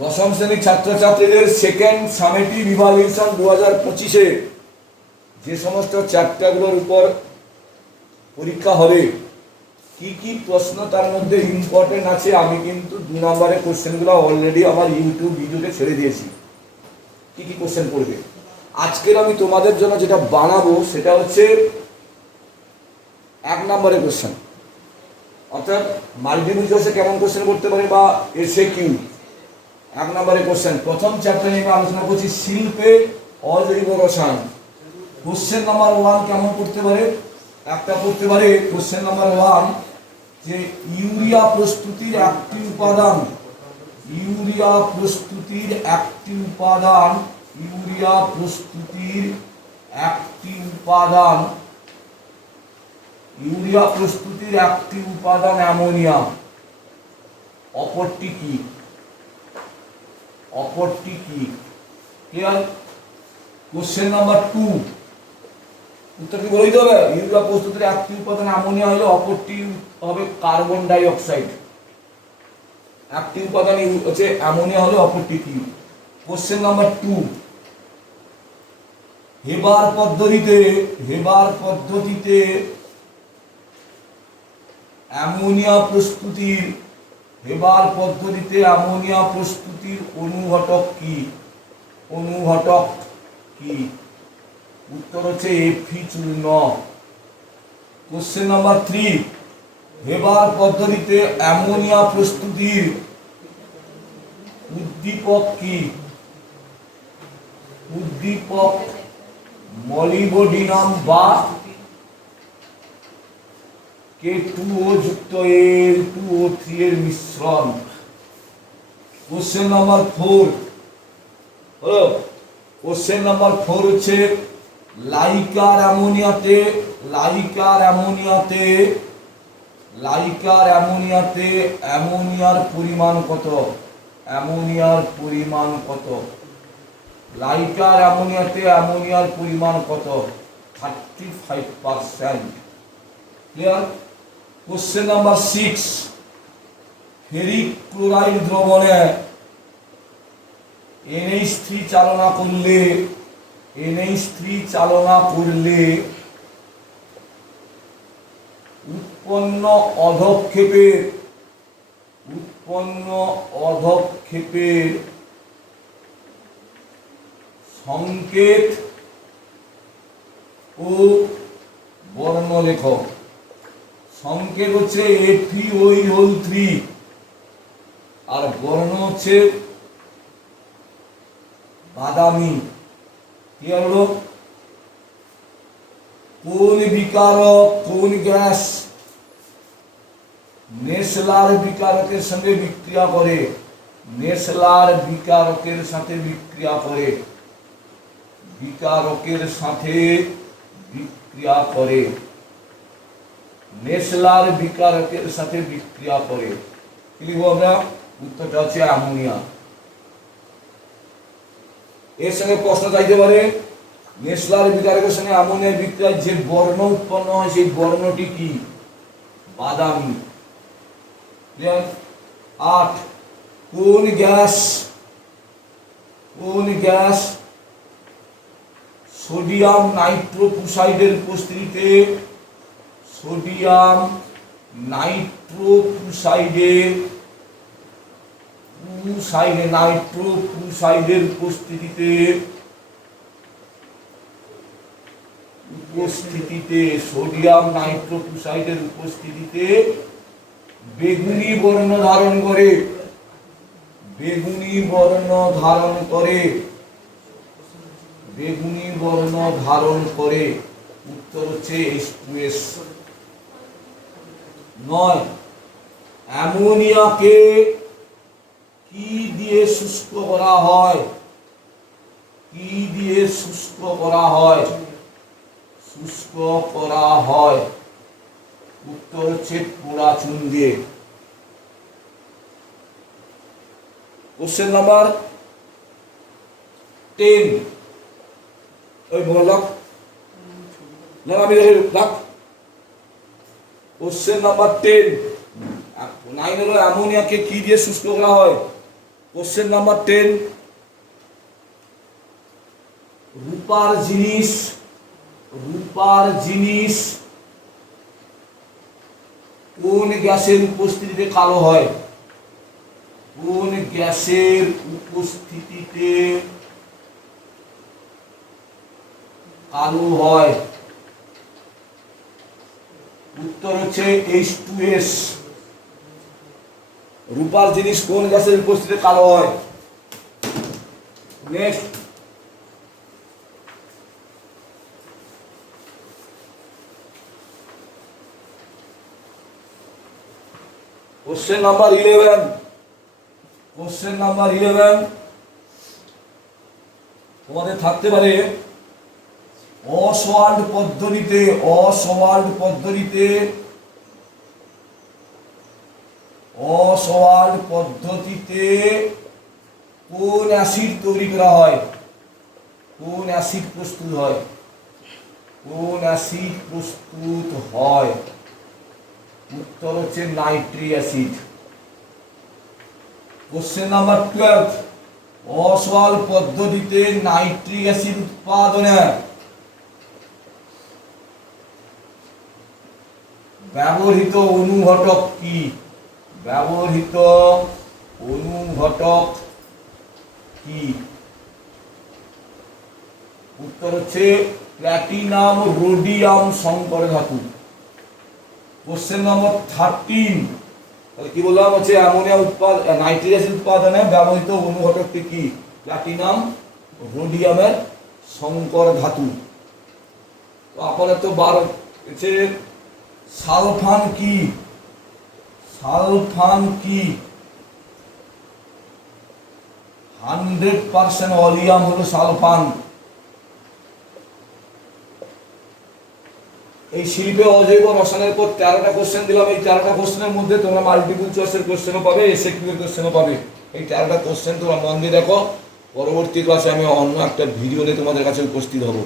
দশম শ্রেণীর ছাত্রছাত্রীদের সেকেন্ড সামেটিভ ইভালুয়েশন 2025-এ যে সমস্ত চ্যাপ্টারগুলোর উপর পরীক্ষা হবে, কি কি প্রশ্ন তার মধ্যে ইম্পর্টেন্ট আছে, আমি কিন্তু 2 নম্বরের কোশ্চেনগুলো অলরেডি আমার ইউটিউব ভিডিওতে ছেড়ে দিয়েছি। কি কি কোশ্চেন পড়বে আজকের আমি তোমাদের জন্য যেটা বানাবো সেটা হচ্ছে 1 নম্বরের কোশ্চেন, অর্থাৎ মাল্টিপল চয়েসে কেমন কোশ্চেন করতে পারে বা এসে কিউ। 1 নম্বরের কোশ্চেন, প্রথম চ্যাপ্টার নিয়ে আলোচনা করছি শিল্পে অজৈব রসায়ন। কোশ্চেন নাম্বার 1 কেমন করতে পারে, একটা করতে পারে কোশ্চেন নাম্বার 1 যে ইউরিয়া প্রস্তুতির একটি উপাদান, ইউরিয়া প্রস্তুতির একটি উপাদান, ইউরিয়া প্রস্তুতির একটি উপাদান, ইউরিয়া প্রস্তুতির একটি উপাদান অ্যামোনিয়া, অপরটি কি, অপরটি কি। ক্লিয়ার? কোশ্চেন নাম্বার 2 উত্তর কি বলেই দেবে, ইউরিয়া প্রস্তুতির একটি উপাদান অ্যামোনিয়া হলে অপরটি হবে কার্বন ডাই অক্সাইড। একটি উপাদান হচ্ছে অ্যামোনিয়া হলে অপরটি কি। কোশ্চেন নাম্বার 2 হেবার পদ্ধতিতে, হেবার পদ্ধতিতে অ্যামোনিয়া প্রস্তুতির, হেবার পদ্ধতিতে অ্যামোনিয়া প্রস্তুতির অনুঘটক কি, অনুঘটক কি। উত্তর হচ্ছে এফি চূর্ণ। কোশ্চেন নাম্বার 3 হেবার পদ্ধতিতে অ্যামোনিয়া প্রস্তুতির উদ্দীপক কি, উদ্দীপক মলিবডিনাম বা K2O যুক্ত Al2O3 এর মিশ্রণ। কোশ্চেন নাম্বার 4 হলো, কোশ্চেন নাম্বার 4 হচ্ছে লাইকার অ্যামোনিয়াতে, লাইকার অ্যামোনিয়াতে, লাইকার অ্যামোনিয়াতে অ্যামোনিয়ার পরিমাণ কত, অ্যামোনিয়ার পরিমাণ কত। লাইকার অ্যামোনিয়াতে অ্যামোনিয়ার পরিমাণ কত, 35%। Clear? Question number 6 ferric chloride দ্রবণে NH3 চালনা করলে, NH3 চালনা করলে উৎপন্ন অধক্ষেপের, উৎপন্ন অধক্ষেপের সংকেত ও বর্ণ লেখক। সংকেত হচ্ছে FeOE3 আর বর্ণ হচ্ছে বাদামি। কি হলো? কোন বিকারক, কোন গ্যাস নেসলার বিকারকের সঙ্গে বিক্রিয়া করে, নেসলার বিকারকের সাথে বিক্রিয়া করে, বিকারকের সাথে বিক্রিয়া করে, নেসলার বিকারকের সাথে বিক্রিয়া করে। কি লিখবো আমরা? উত্তরটা হচ্ছে অ্যামোনিয়া। এর সঙ্গে প্রশ্ন চাইতে পারে নেসলার বিকারকের সঙ্গে অ্যামোনিয়ার বিক্রিয়ায় যে বর্ণ উৎপন্ন হয় সেই বর্ণটি কি, বাদামি। 8 কোন গ্যাস, কোন গ্যাস সোডিয়াম নাইট্রোফুসাইডের উপস্থিতিতে, সোডিয়াম নাইট্রোফুসাইডের, নাইট্রোফুসাইডের উপস্থিতিতে, উপস্থিতিতে সোডিয়াম নাইট্রোফুসাইডের উপস্থিতিতে বেগুনি বর্ণ ধারণ করে, বেগুনি বর্ণ ধারণ করে, বেগুনি বর্ণ ধারণ করে। উত্তর হচ্ছে H2S। 9 অ্যামোনিয়াকে কি দিয়ে শুষ্ক করা হয়, কি দিয়ে শুষ্ক করা হয়, শুষ্ক করা হয়। উত্তর হচ্ছে পোড়া চুন দিয়ে। কোশ্চেন নাম্বার 10 ওই বললাম না আমি রাখ। কোশ্চেন নাম্বার 10 9 হলো অ্যামোনিয়াকে কি দিয়ে শুষ্ক করা হয়। কোশ্চেন নাম্বার 10, রূপার জিনিস কোন গ্যাসের উপস্থিতিতে কালো হয়? কোন গ্যাসের উপস্থিতিতে কালো হয়? উত্তর হচ্ছে H2S। রূপার জিনিস কোন গ্যাসের উপস্থিতিতে কালো হয়? নেক্সট, কোশ্চেন নাম্বার 11, তোমাদের থাকতে পারে অসওয়াল্ড পদ্ধতিতে কোন অ্যাসিড তৈরি করা হয়? কোন অ্যাসিড প্রস্তুত হয়? উত্তর হচ্ছে nitric acid. Question number 12, Oswald পদ্ধতিতে নাইট্রিক অ্যাসিড উৎপাদনে ব্যবহৃত অনুঘটক কি? উত্তর হচ্ছে প্ল্যাটিনাম রোডিয়াম সংকর ধাতু। কোশ্চেন নম্বর 13, তাহলে কি বললাম হচ্ছে অ্যামোনিয়া নাইট্রিক অ্যাসিড উৎপাদনে ব্যবহৃত অনুঘটকটি কি? প্ল্যাটিনাম রোডিয়ামের সংকর ধাতু। তো আপনার তো হচ্ছে সালফান কি? 100% অলিয়াম হলো সালফান। এই শিল্পে অজৈব রসায়নের উপর 13টা কোশ্চেন দিলাম। এই 13টা কোশ্চেনের মধ্যে তোমরা মাল্টিপল চয়েসের কোশ্চেনও পাবে, এসএকিউ এর কোশ্চেনও পাবে। এই 13টা কোশ্চেন তোমরা মন দিয়ে দেখো। পরবর্তী ক্লাসে আমি অন্য একটা ভিডিও নিয়ে তোমাদের কাছে উপস্থিত হব।